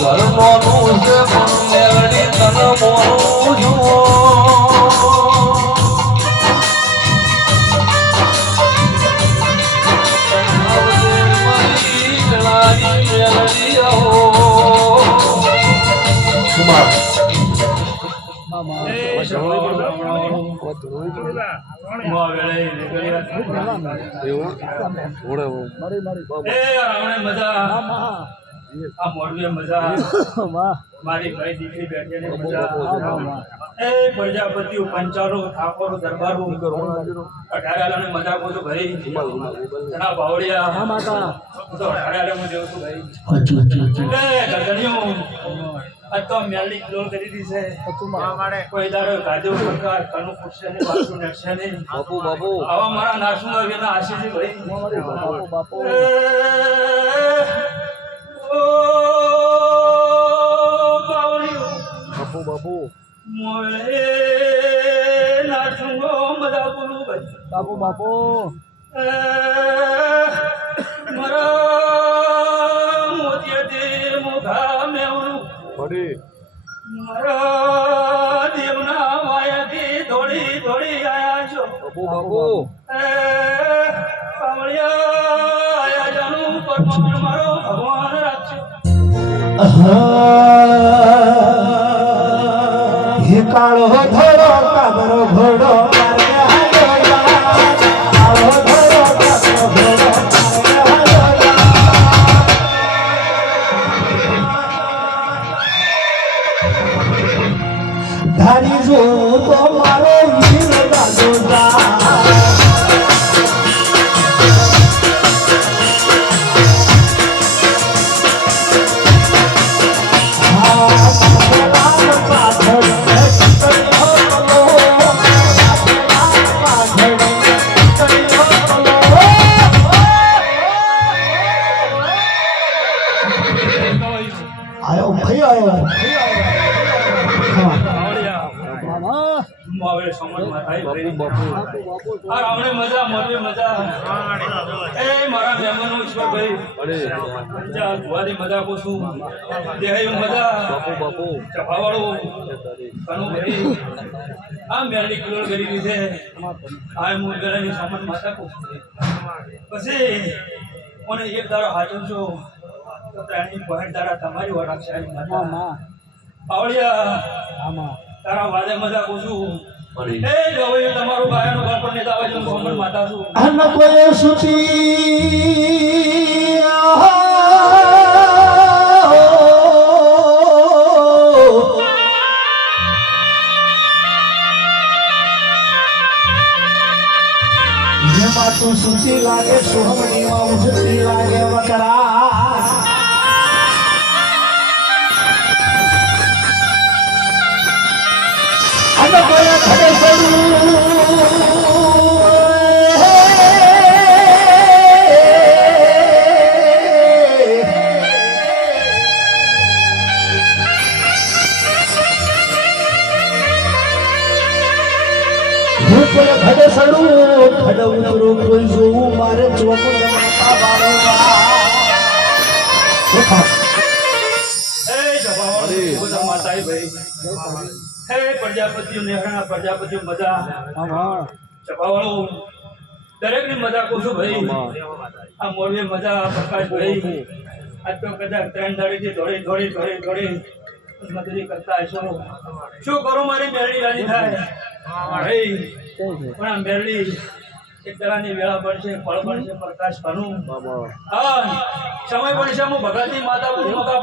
ઘરનું છે પણ મેલડી તન મોનું મારી ભાઈ દીકરી બેઠી પ્રજાપતિ પંચાલો ઠાકોર દરબારો અઢારાને મજા બોલો ભાઈ ઘણા બાવળિયા આજ તો મેલની ક્લોર કરી દી છે કોઈ દાડો ગાજો સરકાર કનુ પૂછશે ને બાપુ નક્ષે ને બાપુ આવા મારા નાસુના વેના આશી છે ભાઈ બાપુ બાપુ મોએ નાચુંગો મજા બોલું ભાઈ બાપુ મારા મોતિયા દે મોઘા મેવણું પડી મારા દેવના માયાથી દોડી આયા છો બાપુ પાવળિયા આયા જાનું પરમાણ મારો ભગવાન રાખજો કાળો ધોળો કાબરો ઘોડો ધારી જો તો મારો વીર દાદો એક દાડો હાચું છો તો ત્રણની બહેન દાડા તમારી વરાક્ષાની પાવળિયા તારા વાદે મજા પૂછું એ ગવઈ તમારું ગાયનું ગણપણ નેતા હોય હું સોમન માતા છું અન કોઈ સુતી જેમાં તું સુતી લાગે સોહમણીમાં ઉજતી લાગે વકરા અન કોઈ ખડે સડું ખડવું કોઈ જોવું મારે ચોક પ્રજાપતિ મજા ચપાવાળો દરેક ની મજા કહું છું ભાઈ આ મોરબી મજા પ્રકાશ ભાઈ આજ તો કદાચ 3 દાડીથી થોડી મજૂરી કરતા હશો શું કરું મારી મેરડી રાજી થાય ભાઈ પણ આ મેરડી એક તરાની વેળા પડશે ફળ પડશે પ્રકાશ ભનું સમય પડશે હું ભગતની માતા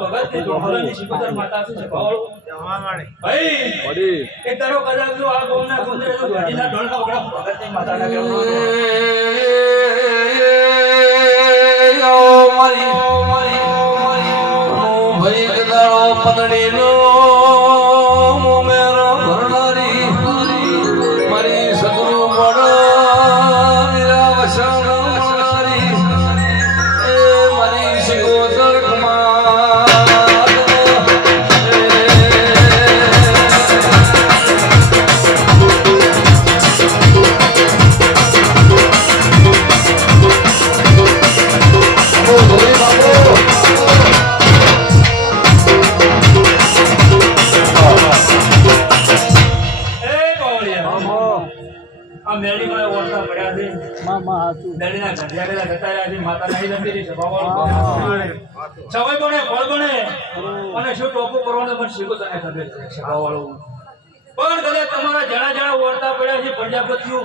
ભગતની ધોળની શિકોતર માતા છું ભાઈ એક તારો કદાચ જો આ ગોમના ગોંદરે જો ગાડીના ઢોલના ઓગળા ભગતની માતાના ભાઈ કદાળો પનડીનો મોમેરો ભરનારી મારી સગરો મોડો માતા નહીં જતી રહી સભાવાળો સવાય બને ફળ બને અને શું ટોપો કરવાનો મને શીખો તને ખબર છે સભાવાળો પણ કદાચ તમારા જણા જણા ઓરતા પડ્યા છે પ્રજાપતિઓ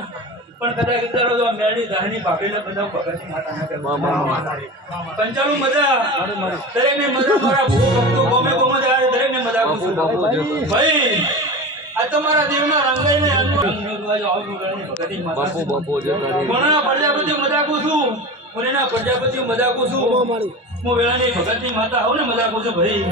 પણ કદાચ વિચારો તો મેળી ધારની ભાગીને બધા ભગતની માતા ના કરવા પંચાણું મજા દરેક ને મજા મારા ભક્તો ગમે ગમે જાય દરેક ને મજા આપું છું ભાઈ આ તમારા દેવના રંગાઈને ભગતની માતા ઘણા પ્રજાપતિઓ મજા આપું છું હું એના પ્રજાપતિઓ મજા આપું છું હું વેળાની ભગતની માતા આવું ને મજા આપું છું ભાઈ